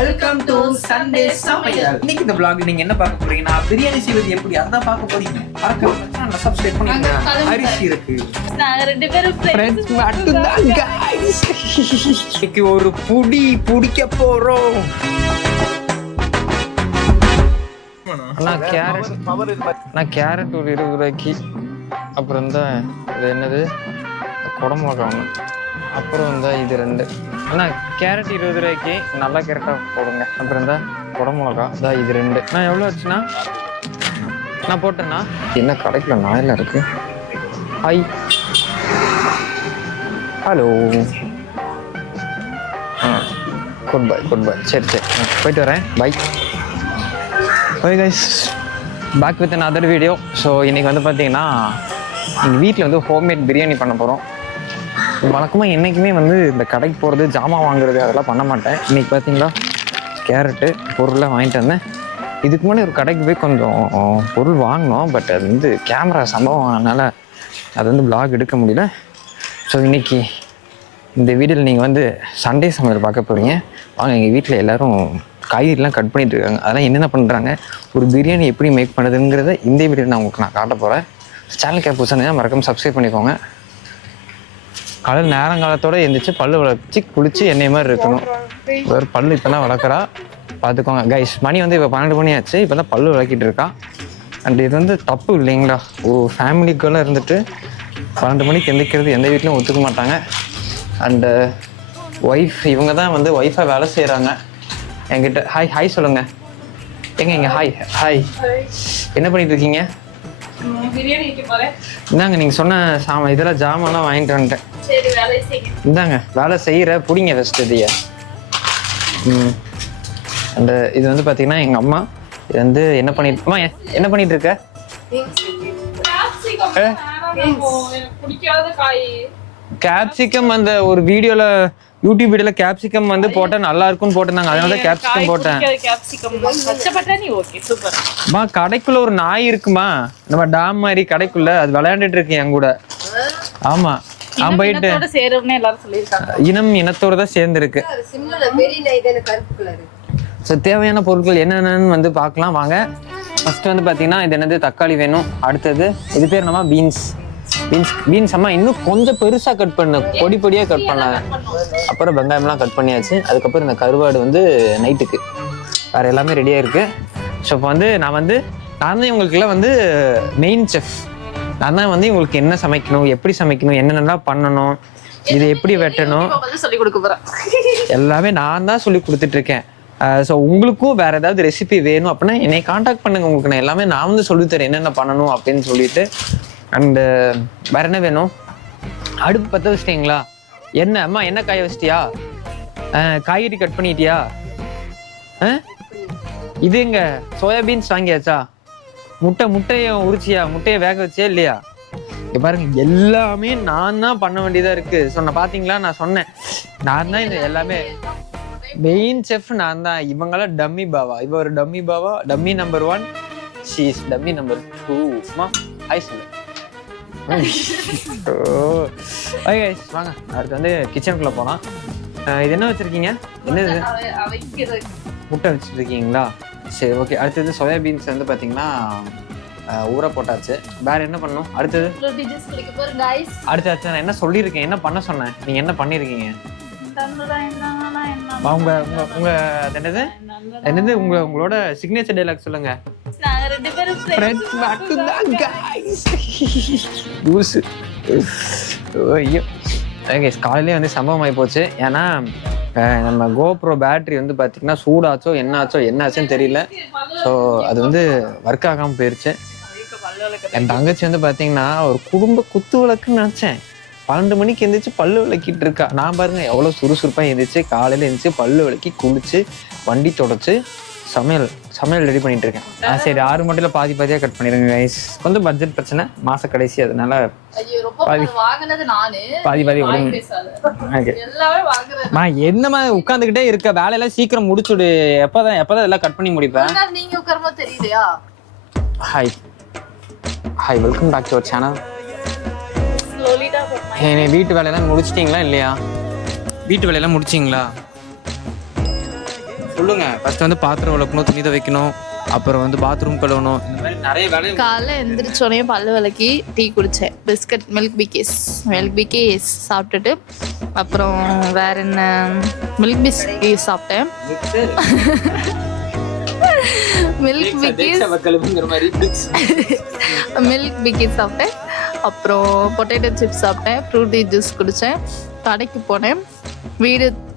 Welcome to Sunday சமையல். இன்னைக்கு இந்த vlog நீங்க என்ன பார்க்க போறீங்கன்னா பிரியாணி செய்வது எப்படி அதான் பார்க்க போறீங்க. மறக்காம சேனலை சப்ஸ்கிரைப் பண்ணுங்க. அரிசி இருக்கு. நாங்க ரெண்டு பேரும் ஃப்ரெண்ட்ஸ் மட்டும்தான் गाइस. இன்னைக்கு ஒரு புடி புடிக்க போறோம். கேரட் ஒரு 20 ரூபாய்க்கு, அப்புறம் தான் இது என்னது குடமிளகா ஒன்று, அப்புறம் தான் இது 2. அண்ணா கேரட் 20 ரூபாய்க்கு, நல்லா கேரட்டாக போடுங்க. அப்புறம் தான் குடமிளகா தான் இது 2. நான் எவ்வளோ ஆச்சுண்ணா? நான் போட்டேண்ணா. என்ன கடைக்குள்ள நாயெல்லாம் இருக்கு. Hi, hello, good bye good bye. சரி சரி, போயிட்டு வரேன், bye. Okay guys, back with another video. So இன்றைக்கி வந்து பார்த்தீங்கன்னா எங்கள் வீட்டில் வந்து ஹோம்மேட் பிரியாணி பண்ண போகிறோம். வழக்கமாக என்றைக்குமே வந்து இந்த கடைக்கு போகிறது, ஜாமான் வாங்குறது அதெல்லாம் பண்ண மாட்டேன். இன்றைக்கி பார்த்தீங்களா கேரட்டு பொருள்லாம் வாங்கிட்டு வந்தேன். இதுக்கு முன்னாடி ஒரு கடைக்கு போய் கொஞ்சம் பொருள் வாங்கினோம். பட் அது வந்து கேமரா சம்பவம், அதனால் அது வந்து vlog எடுக்க முடியல. ஸோ இன்றைக்கி இந்த வீடியோவில் நீங்கள் வந்து சண்டே சமையல் பார்க்க போகிறீங்க. வாங்க, எங்கள் வீட்டில் எல்லோரும் காய்கறிலாம் கட் பண்ணிட்டு இருக்காங்க. அதெல்லாம் என்னென்ன பண்ணுறாங்க, ஒரு பிரியாணி எப்படி மேக் பண்ணுறதுங்கிறத இந்த வீடியோவில் நான் காட்ட போகிறேன். சேனலுக்கு புதுசாக மறக்காம சப்ஸ்கிரைப் பண்ணிக்கோங்க. காலையில் நேரங்காலத்தோடு எழுந்திரிச்சு பல்லு வளர்ச்சி குளித்து எண்ணெய் மாதிரி இருக்கணும். ஒரு பல்லு இப்போ தான் வளர்க்குறா, பார்த்துக்கோங்க கைஸ். மணி வந்து இப்போ 12 மணி ஆச்சு, இப்போ தான் பல்லு விளக்கிட்டு இருக்கா. அண்ட் இது வந்து தப்பு இல்லைங்களா? ஒரு ஃபேமிலிக்குள்ளே இருந்துட்டு 12 மணிக்கு எந்திரிக்கிறது எந்த வீட்லையும் ஒத்துக்க மாட்டாங்க. அண்டு ஒய்ஃப் இவங்க தான் வந்து ஒய்ஃபாக வேலை செய்கிறாங்க. என்கிட்ட ஹாய் ஹாய் சொல்லுங்கள். எங்க ஹாய் ஹாய். என்ன பண்ணிட்டு இருக்கீங்க? இந்தாங்க நீங்கள் சொன்ன இதெல்லாம் ஜாமான்லாம் வாங்கிட்டு வந்துட்டேன். இந்தாங்க வேலை செய்கிற பிடிங்க ஃபஸ்ட்டு இதைய. அந்த இது வந்து பார்த்தீங்கன்னா எங்கள் அம்மா இது வந்து என்ன பண்ணிட்டு இருக்க? கேப்சிகம் அந்த ஒரு வீடியோல, யூடியூப் வீடியோல கேப்சிகம் வந்து போட்டா நல்லா இருக்கும்னு போட்டிருந்தாங்க, அதனால தான் கேப்சிகம் போட்டேன். அம்மா கடைக்குள்ள ஒரு நாய் இருக்குமா, நம்ம டாம் மாதிரி கடைக்குள்ள, அது விளையாண்டுட்டு இருக்கு என் கூட. ஆமா, நான் போயிட்டு இனத்தோட தான் சேர்ந்து இருக்கு. ஸோ தேவையான பொருட்கள் என்னென்னு வந்து பார்க்கலாம் வாங்க. ஃபர்ஸ்ட் வந்து பார்த்தீங்கன்னா இது என்னது, தக்காளி வேணும். அடுத்தது இது பேர் நம்ம பீன்ஸ் அம்மா இன்னும் கொஞ்சம் பெருசாக கட் பண்ண, பொடி பொடியாக கட் பண்ணாங்க. அப்புறம் வெங்காயம்லாம் கட் பண்ணியாச்சு. அதுக்கப்புறம் இந்த கருவாடு வந்து நைட்டுக்கு, வேறு எல்லாமே ரெடியாக இருக்குது. ஸோ இப்போ வந்து நான் தான் இவங்களுக்குலாம் வந்து மெயின் செஃப். நான் தான் வந்து இவங்களுக்கு என்ன சமைக்கணும், எப்படி சமைக்கணும், என்னென்னலாம் பண்ணணும், இதை எப்படி வெட்டணும் சொல்லி கொடுக்க போறேன். எல்லாமே நான் தான் சொல்லி கொடுத்துட்ருக்கேன். ஸோ உங்களுக்கும் வேறு ஏதாவது ரெசிபி வேணும் அப்படின்னா என்னை காண்டாக்ட் பண்ணுங்க. உங்களுக்கு நான் எல்லாமே நான் வந்து சொல்லித்தரேன் என்னென்ன பண்ணணும் அப்படின்னு சொல்லிட்டு. அண்டு வேற என்ன வேணும்? அடுப்பு பற்ற வச்சிட்டிங்களா? என்ன அம்மா என்ன காய வச்சிட்டியா? காய்கறி கட் பண்ணிட்டியா? இது எங்க சோயாபீன்ஸ் வாங்கியாச்சா? முட்டையை உரிச்சியா? முட்டையை வேக வச்சியா இல்லையா? இங்க பாருங்க, எல்லாமே நான் தான் பண்ண வேண்டியதா இருக்கு. சொன்ன பாத்தீங்களா, நான் சொன்னேன் நான் தான் இது எல்லாமே மெயின் செஃப் நான் தான். இவங்களாம் டம்மி பாவா. இவ ஒரு டம்மி பாவா, dummy number 1, she is dummy number 2. Hi சொல்லு. வாங்க அடுத்து வந்து கிச்சனுக்குள்ள போலாம். இது என்ன வச்சிருக்கீங்க? என்னது முட்டை வச்சுட்டு இருக்கீங்களா? சரி ஓகே. அடுத்தது சோயாபீன்ஸ் வந்து பாத்தீங்கன்னா ஊற போட்டாச்சு. வேற என்ன பண்ணணும்? அடுத்தது நான் என்ன சொல்லியிருக்கேன், என்ன பண்ண சொன்னேன், நீங்க என்ன பண்ணிருக்கீங்க? என்னது உங்களோட சிக்னேச்சர் டைலாக் சொல்லுங்க. காலையிலே வந்து சம்பவம் ஆகி போச்சு. ஏன்னா நம்ம கோப்ரோ பேட்டரி வந்து பார்த்தீங்கன்னா சூடாச்சோ என்னாச்சுன்னு தெரியல. ஸோ அது வந்து ஒர்க் ஆகாமல் போயிடுச்சு. என் தங்கச்சி வந்து பார்த்தீங்கன்னா ஒரு குடும்ப குத்து விளக்குன்னு நினச்சேன். 12 மணிக்கு எழுந்திரிச்சு பல்லு விளக்கிட்டு இருக்கா. நான் பாருங்க எவ்வளோ சுறுசுறுப்பாக எழுந்திரிச்சு காலையில் எழுந்திரிச்சு பல்லு விளக்கி குளிச்சு வண்டி தொடச்சு சமையல் ரெடி பண்ணிட்டு இருக்கேன். சரி 6 மட்டும் பாதியாக கட் பண்ணிடுங்க கைஸ். கொஞ்சம் பட்ஜெட் பிரச்சனை, மாச கடைசி, அதனால பாதி விடுங்க. என்னமா உட்காந்துக்கிட்டே இருக்க, வேலையெல்லாம் சீக்கிரம் முடிச்சுடு. எப்பதான் எல்லாம் கட் பண்ணி முடிப்பேன். Hi welcome back to our channel. வீட்டு வேலையெல்லாம் முடிச்சிட்டிங்களா இல்லையா? வீட்டு வேலையெல்லாம் முடிச்சிங்களா? சொல்லுங்க. ஃபர்ஸ்ட் வந்து பாத்திரம் விளக்கணும், துணி துவைக்கணும், அப்புறம் வந்து பாத்ரூம் கழுவணும், இந்த மாதிரி நிறைய வேலை. காலைல எந்திரிச்சோடனே பல்லு விளக்கி டீ குடித்தேன். பிஸ்கட் மில்க் பிக்கேஸ் சாப்பிட்டுட்டு அப்புறம் வேற என்ன மில்க் பிஸ்கேஸ் சாப்பிட்டேன். மில்க் பிக்கேஸ் சாப்பிட்டேன். அப்புறம் பொட்டேட்டோ சிப்ஸ் சாப்பிட்டேன். ஃப்ரூட்டி ஜூஸ் குடித்தேன். கடைக்கு போனேன்.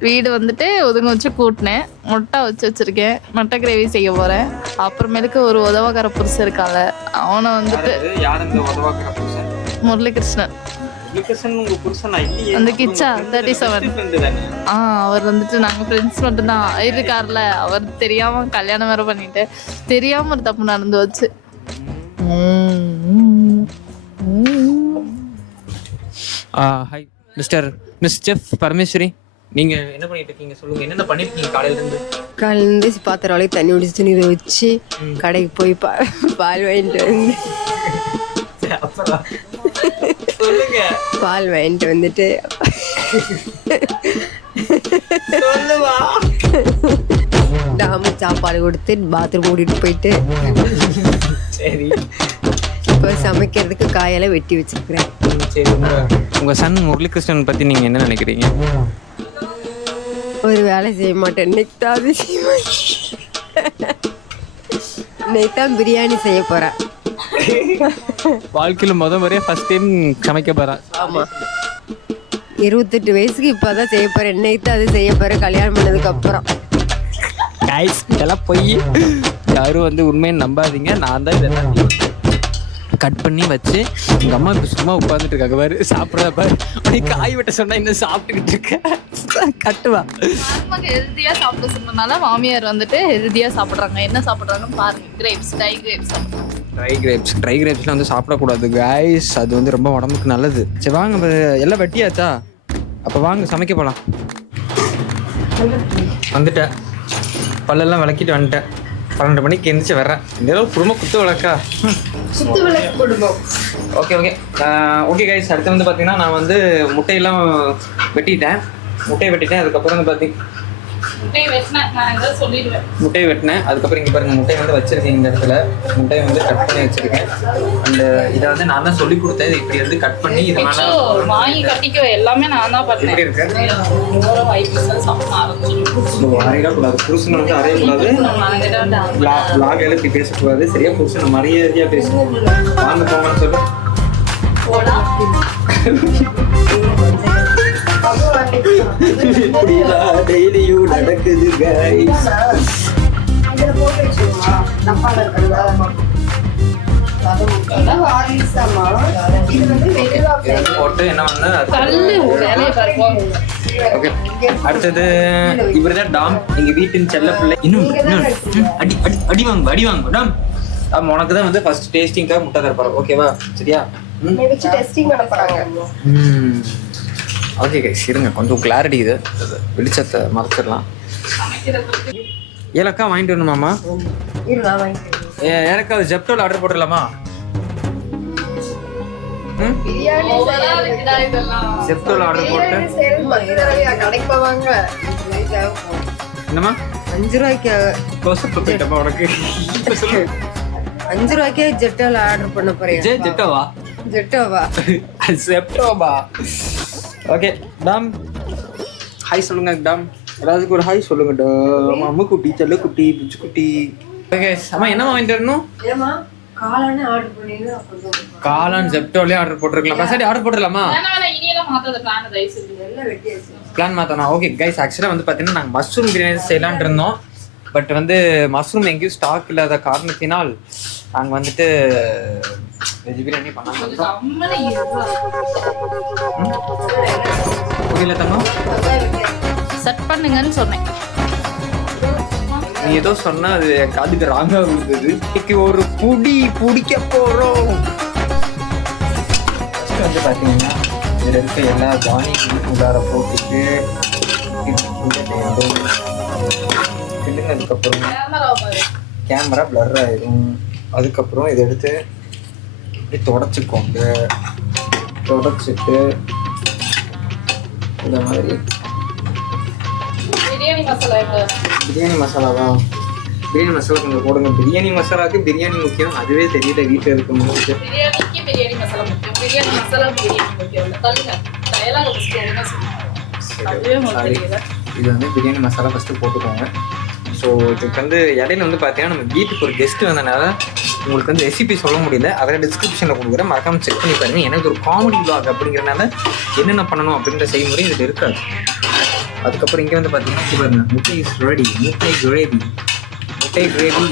வீடு வந்துட்டு ஒதுங்க வச்சு கூட்டினேன். முட்டை வச்சுருக்கேன். முட்டை கிரேவி செய்ய போகிறேன். அப்புறமேலுக்கு ஒரு உதவாக்கார புருஷன் இருக்காங்க, அவனை வந்துட்டு முரளிகிருஷ்ணன் அந்த கிச்சா 37. அவர் வந்துட்டு நாங்கள் ஃப்ரெண்ட்ஸ் மட்டும்தான் இருக்கார்ல. அவர் தெரியாம கல்யாணம் வேற பண்ணிட்டு தெரியாம ஒரு தப்பு நடந்து வச்சு. ஹாய் மிஸ் செஃப் பரமேஸ்வரி, நீங்க என்ன பண்ணிட்டு இருக்கீங்க? சொல்லுங்க, என்னென்ன பண்ணிருக்கீங்க காலையிலேருந்து பாத்திரம் வளைய தண்ணி குடிச்சு துணி வச்சு கடைக்கு போய் பால் வாங்கிட்டு வந்து பால் வாங்கிட்டு வந்துட்டு டாமு சாப்பாடு கொடுத்து பாத்ரூம் கூட்டிட்டு போயிட்டு சரி இப்போ சமைக்கிறதுக்கு காயெல்லாம் வெட்டி வச்சிருக்கிறேன். சரி, உங்க சன் முரளிகிருஷ்ணன் பத்தி நீங்க என்ன நினைக்கிறீங்க? ஒரு வேலை செய்ய மாட்டேன். இன்னைக்கு தான் பிரியாணி செய்ய போறேன். வாழ்க்கையில் முறையா ஃபர்ஸ்ட் டைம் சமைக்க போறேன். ஆமா, 28 வயசுக்கு இப்பதான் செய்ய போறேன். இன்னைக்கு தான் அது செய்ய போறேன் கல்யாணம் பண்ணதுக்கு அப்புறம். கைஸ், இதெல்லாம் போய் யாரும் வந்து உண்மையை நம்பாதீங்க. நான் தான் இதெல்லாம் கட் பண்ணி வச்சு எங்கள் அம்மா இப்போ சும்மா உட்காந்துட்டு இருக்காங்க பாரு, சாப்பிட்றத பாரு. உனக்கு காய் வெட்ட சொன்னா இன்னும் சாப்பிட்டுக்கிட்டு இருக்க கட்டுவா. ஹெல்த்தியாக சாப்பிட சொன்னதுனால மாமியார் வந்துட்டு ஹெல்த்தியாக சாப்பிட்றாங்க. என்ன சாப்பிட்றாங்கன்னு பாருங்க. ட்ரை கிரேப்ஸ்லாம் வந்து சாப்பிடக்கூடாது கைஸ், அது வந்து ரொம்ப உடம்புக்கு நல்லது. சரி வாங்க, எல்லாம் வெட்டியாச்சா? அப்போ வாங்க சமைக்க போகலாம். வந்துட்டேன், பல்லெல்லாம் விளக்கிட்டு வந்துட்டேன். 12 மணிக்கு எந்திரிச்சு வர்றேன். இந்த குடும்பம் குத்து விளக்கா குடும்பம். ஓகே கைஸ், அடுத்து வந்து பார்த்தீங்கன்னா நான் வந்து முட்டையை வெட்டிட்டேன். அதுக்கப்புறம் வந்து பார்த்தீங்கன்னா முட்டையை வெட்டினேன். அதுக்கப்புறம் இங்கே பாருங்கள், முட்டையை வந்து வச்சுருக்கேன். இந்த இடத்துல முட்டையை வந்து கட் பண்ணி வச்சுருக்கேன். அண்ட் இதை வந்து நான் தான் சொல்லி கொடுத்தேன். இது இப்படி வந்து கட் பண்ணி இது மேலே வாங்கி கட்டிக்க எல்லாமே நான் தான் பண்ணேன். இருக்கேன். அறையக்கூடாது, புருஷனை வந்து அறையக்கூடாது. வ்ளாகையில இப்படி பேசக்கூடாது. சரியா? புருஷனை மரியாதையாக பேசணும். வாங்க போங்கன்னு சொல்லு. டெய்லியும் நடக்குது கைஸ். போட்டு என்ன பண்ண அடுத்தது இவர் தான் டாம், எங்க வீட்டின் செல்ல பிள்ளை. இன்னும் அடி வாங்க டாம். உனக்கு தான் வந்து ஃபர்ஸ்ட் டேஸ்டிங்காக முட்டை தரப்பாரு. ஓகேவா? சரியா? ஓகே கைஸ், இருங்க கொஞ்சம் கிளாரிட்டி. இது வெளிச்சத்தை மறைச்சிடலாம். ஏலக்காய் வாங்கிட்டு வரணுமாம்மா? எனக்கு அது ஜெப்டோல ஆர்டர் போட்டுடலாமா? ஜெப்டோல ஆர்டர் போட்டு என்னம்மா 5 ரூபாய்க்கு க்ளோஸ்அப் போயிட்டப்பா உனக்கு. 5 ரூபாய்க்கே ஜெப்டோல ஆர்டர் பண்ண போறேன். ஜெப்டோவா? ஜெப்டோவா? ஓகே டாம், ஹாய் சொல்லுங்க டாம். எல்லாத்துக்கும் ஒரு ஹாய் சொல்லுங்க டாம். அம்மு குட்டி, செல்ல குட்டி, பிச்சு குட்டி. ஓகே அம்மா, என்னம்மா வாங்கிட்டு வரணும்? காளான் ஜெப்டோலயே ஆர்டர் போட்டுருக்கலாம். பசாடி ஆர்டர் போட்டுடலாமா? பிளான் மாத்தணும். ஓகே கைஸ், ஆக்சுவலாக வந்து பார்த்தீங்கன்னா நாங்கள் மஷ்ரூம் பிரியாணி செய்யலான் இருந்தோம். பட் வந்து மஷ்ரூம் எங்கேயும் ஸ்டாக் இல்லாத காரணத்தினால் நாங்கள் வந்துட்டு வெஜ் பிரியாணி பண்ணாமல் புரியல தங்கம். செட் பண்ணுங்கன்னு சொன்னேன். நீ ஏதோ சொன்னா அது காதுக்கு ராங்கா இருந்தது. இன்னைக்கு ஒரு பிடிக்க போறோம். வந்து பாத்தீங்கன்னா இதுல இருக்க எல்லா தானியங்களும் உள்ளார போட்டுட்டு அதுக்கப்புறம் கேமரா பிளர் ஆயிடும். அதுக்கப்புறம் இதை எடுத்து இப்படி தொடச்சிக்கோங்க. தொடச்சிட்டு இந்த மாதிரி பிரியாணி மசாலா பிரியாணி மசாலாவா? பிரியாணி மசாலா கொஞ்சம் போடுங்க. பிரியாணி மசாலாவுக்கு பிரியாணி முக்கியம், அதுவே தெரியல வீட்டில் இருக்கும்போது. பிரியாணிக்கு பிரியாணி மசாலா முக்கியம், பிரியாணி மசாலா பிரியாணி முக்கியம். தள்ளுங்க டயலாக் அதுவே உங்களுக்கு தெரியல. இது வந்து பிரியாணி மசாலா ஃபஸ்ட்டு போட்டுக்கோங்க. ஸோ இதுக்கு வந்து இடையில வந்து பார்த்தீங்கன்னா நம்ம வீட்டுக்கு ஒரு கெஸ்ட்டு வந்தனால உங்களுக்கு வந்து ரெசிபி சொல்ல முடியல. அதில் டிஸ்கிரிப்ஷனில் கொடுக்குறேன், மறக்காமல் செக் பண்ணி பாருங்கள். எனக்கு ஒரு காமெடி vlog அப்படிங்கிறனால என்னென்ன பண்ணணும் அப்படின்ற செய்முறை இதில் இருக்காது. அதுக்கப்புறம் இங்கே வந்து பார்த்தீங்கன்னா பாருங்க, முட்டை இஸ் ரெடி. முட்டை கிரேவி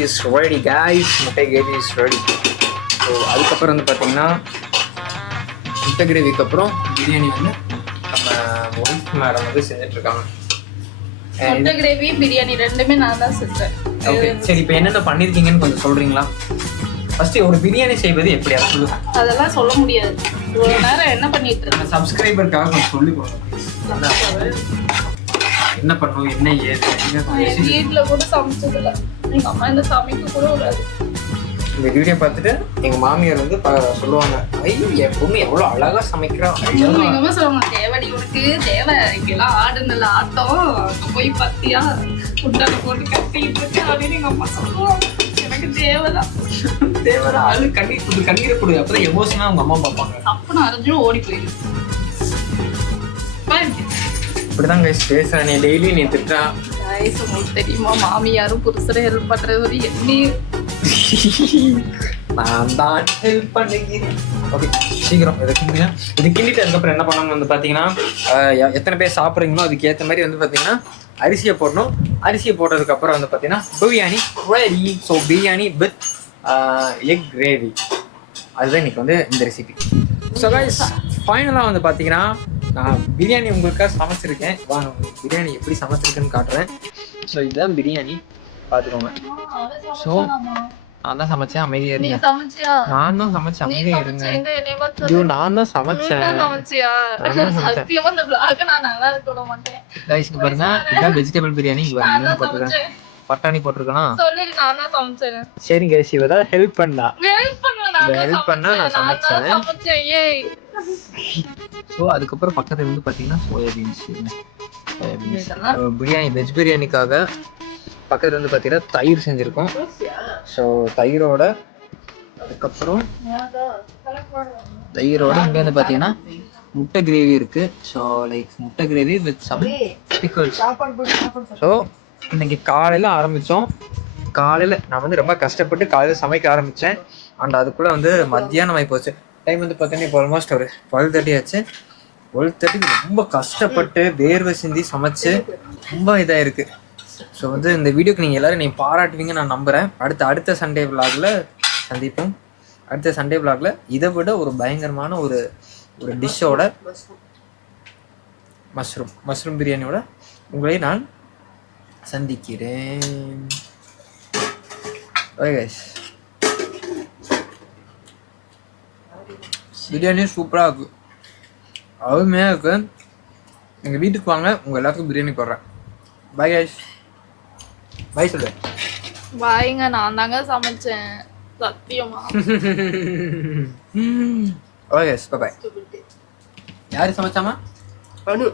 இஸ் ரெடி கைஸ். முட்டை கிரேவி இஸ் ரெடி. ஸோ அதுக்கப்புறம் வந்து பார்த்தீங்கன்னா முட்டை கிரேவிக்கு அப்புறம் பிரியாணி வந்து நம்ம ஒய்ஃப் மேடம் வந்து செஞ்சிட்ருக்காங்க. முட்டை கிரேவி பிரியாணி ரெண்டுமே நான் தான் செஞ்சேன். ஓகே சரி, இப்போ என்னென்ன பண்ணியிருக்கீங்கன்னு கொஞ்சம் சொல்கிறீங்களா? ஃபஸ்ட்டு ஒரு பிரியாணி செய்வது எப்படி அது சொல்லுங்க. அதெல்லாம் சொல்ல முடியாது, இவ்வளோ நேரம் என்ன பண்ணிட்டு நம்ம இருக்கேன். சப்ஸ்கிரைபருக்காக கொஞ்சம் சொல்லி கொடுங்க. என்ன பண்ணணும், என்ன ஏது? வீட்டில் கூட சமைச்சதில்ல, எங்கள் அம்மா இந்த சமைக்க கூட விடாது. இந்த வீடியோ பார்த்துட்டு எங்கள் மாமியார் வந்து சொல்லுவாங்க, ஐயோ என் பொண்ணு எவ்வளோ அழகாக சமைக்கிறான். எங்கள் அம்மா சொல்லுவாங்க, தேவடி உனக்கு தேவை, இங்கெல்லாம் ஆடுனல ஆட்டம், அங்கே போய் பார்த்தியா குண்டான போட்டு கட்டிட்டு இருக்கு அப்படின்னு எங்கள் அம்மா சொல்லுவாங்க. எனக்கு தேவைதான் ஆளு கண்ணீரை கொடு, அப்பதான் எமோஷனாக அவங்க அம்மா பார்ப்பாங்க. அப்போ அரைஞ்சும் ஓடி போயிடும். இப்படிதான் கைஸ் பேசுறேன், நீ டெய்லி நீ திட்டுறா. உங்களுக்கு தெரியுமா, மாமியாரும் புருஷரை ஹெல்ப் பண்றது ஒரு எண்ணி. நான் தான் ஹெல்ப் பண்ணுகிறேன். ஓகே சீக்கிரம் இதை கிண்டிங்க. இது கிண்டிட்டு அதுக்கப்புறம் என்ன பண்ணணும் வந்து பார்த்தீங்கன்னா, எத்தனை பேர் சாப்பிட்றீங்களோ அதுக்கு ஏற்ற மாதிரி வந்து பார்த்தீங்கன்னா அரிசியை போடணும். அரிசியை போட்டதுக்கப்புறம் வந்து பார்த்தீங்கன்னா biryani ready. So biryani with egg gravy, அதுதான் இன்னைக்கு வந்து இந்த ரெசிபி. ஸோ கைஸ் ஃபைனலாக வந்து பார்த்தீங்கன்னா நான் பிரியாணி உங்களுக்காக சமைச்சிருக்கேன். வாங்க உங்களுக்கு பிரியாணி எப்படி சமைச்சிருக்கேன்னு காட்டுறேன். ஸோ இதுதான் பிரியாணி, பார்த்துக்கோங்க. ஸோ நான் தான் சமைச்சேன், அமைதியாக இருந்தேன். நான் தான் சமைச்சேன், அமைதியாக இருந்தேன். ஐயோ நான் தான் சமைச்சேன். கைஸ் பாருங்க, இதுதான் வெஜிடபிள் பிரியாணி. போட்டிருக்கேன், பட்டாணி போட்டிருக்கேனா? சரி கைஸ், இவ தான் ஹெல்ப் பண்ணா. ஹெல்ப் பண்ணா நான் சமைச்சேன். ஸோ அதுக்கப்புறம் பக்கத்தில் வந்து பார்த்தீங்கன்னா சோயாபீன்ஸ் பிரியாணி, வெஜ் பிரியாணிக்காக பக்கத்தில் வந்து பார்த்தீங்கன்னா தயிர் செஞ்சுருக்கோம். ஸோ தயிரோட அதுக்கப்புறம் இங்கே வந்து பார்த்தீங்கன்னா முட்டை கிரேவி இருக்குது. ஸோ லைக் முட்டை gravy with some pickles. So இன்னைக்கு காலையில் ஆரம்பித்தோம். காலையில் நான் வந்து ரொம்ப கஷ்டப்பட்டு காலையில் சமைக்க ஆரம்பித்தேன். அண்ட் அதுக்குள்ளே வந்து மத்தியானம் ஆகி போச்சு. டைம் வந்து பார்த்தீங்கன்னா இப்போ ஆல்மோஸ்ட் ஒரு 12:30 ஆச்சு. 12:30 ரொம்ப கஷ்டப்பட்டு வேர்வை சிந்தி சமைச்சு ரொம்ப இதாக இருக்குது. ஸோ வந்து இந்த வீடியோக்கு நீங்கள் எல்லோரும் நீங்கள் பாராட்டுவீங்க நான் நம்புகிறேன். அடுத்த சண்டே விலாகில் சந்திப்போம். அடுத்த சண்டே விலாகில் இதை விட ஒரு பயங்கரமான ஒரு டிஷ்ஷோட மஷ்ரூம் பிரியாணியோட உங்களை நான் சந்திக்கிறேன். ஓகே கைஸ், பிரியாணி சூப்பராக இருக்கு, அருமையாக இருக்கு. எங்கள் வீட்டுக்கு வாங்க, உங்கள் எல்லாத்துக்கும் பிரியாணி போடுறேன். Bye guys. பை சொல்லு. பாய்ங்க, நான் தாங்க சமைச்சேன் சத்தியமா. Okay guys, bye. யாரு சமைச்சாமா? அனு.